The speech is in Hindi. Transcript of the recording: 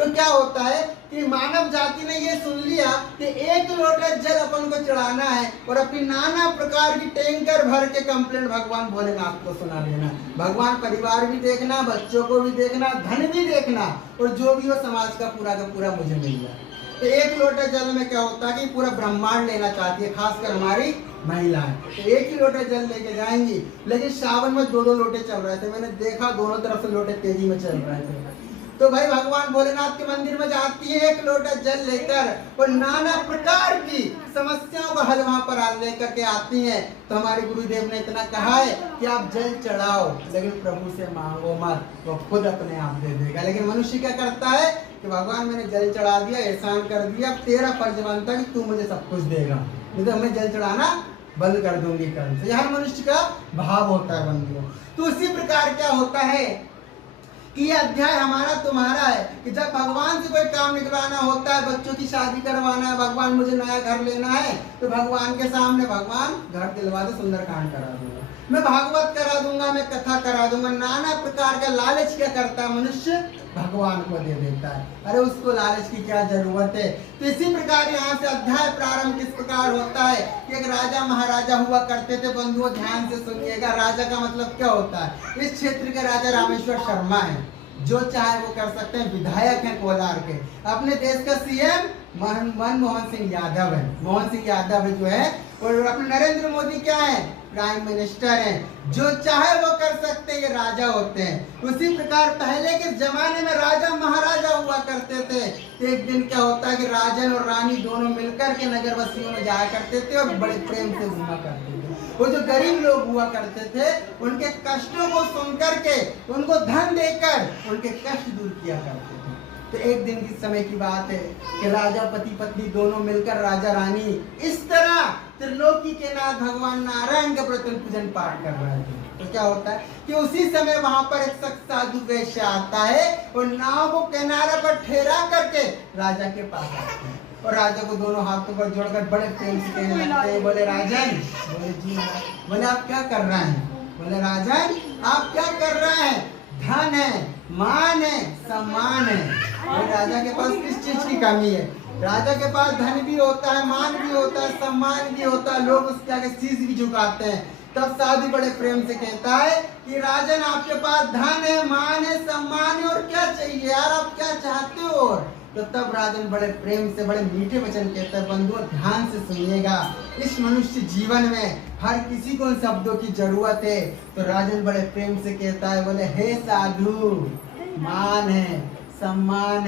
तो क्या होता है कि मानव जाति ने ये सुन लिया कि एक लोटा जल अपन को चढ़ाना है और अपनी नाना प्रकार की टैंकर भर के कंप्लेंट भगवान भोलेनाथ को सुना देना। भगवान परिवार भी देखना, बच्चों को भी देखना, धन भी देखना, और जो भी हो समाज का पूरा मुझे मिल जाए। तो एक लोटे जल में क्या होता है कि पूरा ब्रह्मांड लेना चाहती है, खासकर हमारी महिलाएं। तो एक ही लोटे जल लेके जाएंगी, लेकिन सावन में 2-2 लोटे चल रहे थे। मैंने देखा दोनों तरफ से लोटे तेजी में चल रहे थे। तो भाई भगवान भोलेनाथ के मंदिर में जाती है एक लोटा जल लेकर, और नाना प्रकार की समस्याओं का हल वहां पर लेकर के आती हैं। तो हमारे गुरुदेव ने इतना कहा है कि आप जल चढ़ाओ, लेकिन प्रभु से मांगो मत, वो खुद अपने आप दे देगा। लेकिन मनुष्य क्या करता है कि भगवान मैंने जल चढ़ा दिया, एहसान कर दिया, तेरा फर्ज बनता है कि तू मुझे सब कुछ देगा, नहीं तो हमें जल चढ़ाना बंद कर दूंगी कल से। यह मनुष्य का भाव होता है बंधुओं। तो उसी प्रकार क्या होता है कि ये अध्याय हमारा तुम्हारा है कि जब भगवान से कोई काम निकलवाना होता है, बच्चों की शादी करवाना है, भगवान मुझे नया घर लेना है, तो भगवान के सामने भगवान घर दिलवा दे, सुंदरकांड करा दूंगा, मैं भागवत करा दूंगा, मैं कथा करा दूंगा। नाना प्रकार का लालच क्या करता है मनुष्य, भगवान को दे देता है। अरे उसको लालच की क्या जरूरत है। तो इसी प्रकार यहाँ से अध्याय प्रारंभ किस प्रकार होता है कि एक राजा महाराजा हुआ करते थे। बंधुओं ध्यान से सुनिएगा, राजा का मतलब क्या होता है। इस क्षेत्र के राजा रामेश्वर शर्मा है, जो चाहे वो कर सकते हैं, विधायक हैं कोलार के। अपने देश का सीएम मनमोहन सिंह यादव है, मोहन सिंह यादव जो है, और अपने नरेंद्र मोदी क्या है, प्राइम मिनिस्टर हैं। जो चाहे वो कर सकते हैं, ये राजा होते हैं। उसी प्रकार पहले के जमाने में राजा महाराजा हुआ करते थे। एक दिन क्या होता है कि राजन और रानी दोनों मिलकर के नगर बस्तियों में जाया करते थे और बड़े प्रेम से घूमा करते थे। वो जो गरीब लोग हुआ करते थे, उनके कष्टों को सुन करके, उनको धन देकर उनके कष्ट दूर किया करते थे। तो एक दिन की समय की बात है कि राजा पति पत्नी दोनों मिलकर, राजा रानी इस तरह त्रिलोकी के नाथ भगवान नारायण का प्रतिदिन पूजन पाठ कर रहे थे। तो क्या होता है कि उसी समय वहां पर एक शख्स साधु वैश्य आता है और नाव को किनारे पर ठहरा करके राजा के पास आता है, और राजा को दोनों हाथों पर जोड़कर बड़े प्रेम से कहने लगते हैं, बोले राजन, बोले जी, बोले आप क्या कर रहे हैं, बोले राजन आप क्या कर रहे हैं, धन है, मान है, सम्मान है। राजा के पास किस चीज की कमी है। राजा के पास धन भी होता है, मान भी होता है, सम्मान भी होता है, लोग उसके आगे शीश भी झुकाते हैं। तब साधु बड़े प्रेम से कहता है कि राजन आपके पास धन है, मान है, सम्मान है, और क्या चाहिए यार, आप क्या चाहते हो। तो तब राजन बड़े प्रेम से बड़े मीठे वचन कहता है। बंधुओं ध्यान से सुनिएगा, इस मनुष्य जीवन में हर किसी को इन शब्दों की जरूरत है। तो राजन बड़े प्रेम से कहता है, बोले हे साधु, मान है, सम्मान